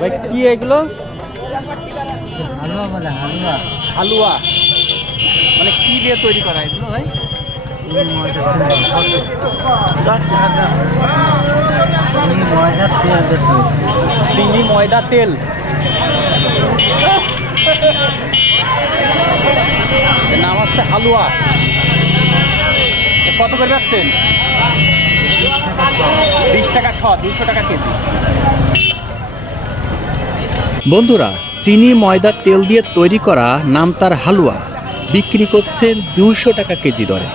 ভাই কি এগুলো? হালুয়া বলে হালুয়া। হালুয়া মানে কি দিয়ে তৈরি করা এগুলো ভাই? চিনি ময়দা তেল। এর নাম হচ্ছে হালুয়া। কত করে রাখছেন? 20 টাকা শ, 200 টাকা কেজি। বন্ধুরা, চিনি ময়দা তেল দিয়ে তৈরি করা নাম তার হালুয়া বিক্রি করছেন 200 টাকা কেজি দরে।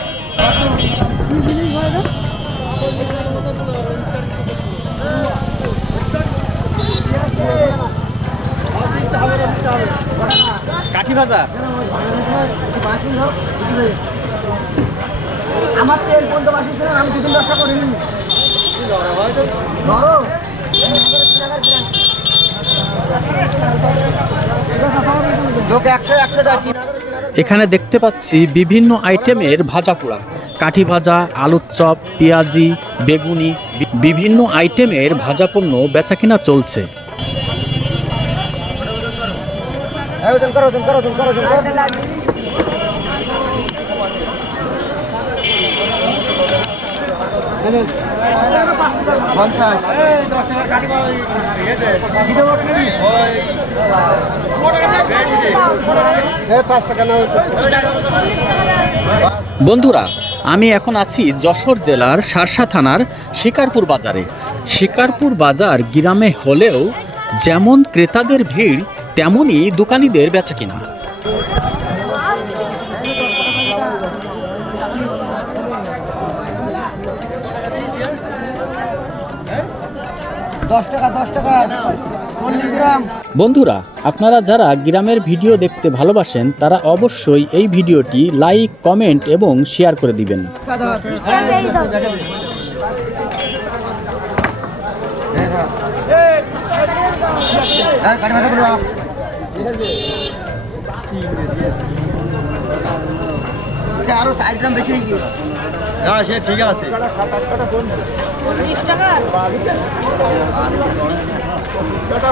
কাঠি ভাজা আমার তেল পর্যন্ত বাসিয়েছিলেন, আমি দুদিন ব্যবসা করিনি। এখানে দেখতে পাচ্ছি বিভিন্ন আইটেমের ভাজা পোড়া, কাঠি ভাজা, আলুর চপ, পেঁয়াজি, বেগুনি, বিভিন্ন আইটেমের ভাজা পণ্য বেচাকেনা চলছে। বন্ধুরা, আমি এখন আছি যশোর জেলার শার্শা থানার শিকারপুর বাজারে। শিকারপুর বাজার গ্রামে হলেও যেমন ক্রেতাদের ভিড় তেমনই দোকানীদের বেচাকেনা। 10 টাকা 10 টাকা 40 গ্রাম। বন্ধুরা, আপনারা যারা গ্রামের ভিডিও দেখতে ভালোবাসেন তারা অবশ্যই এই ভিডিওটি লাইক, কমেন্ট এবং শেয়ার করে দিবেন। আরো 4 গ্রাম বেশি হয়ে গেল। হ্যাঁ সে ঠিক আছে। 30 টাকা। টাকা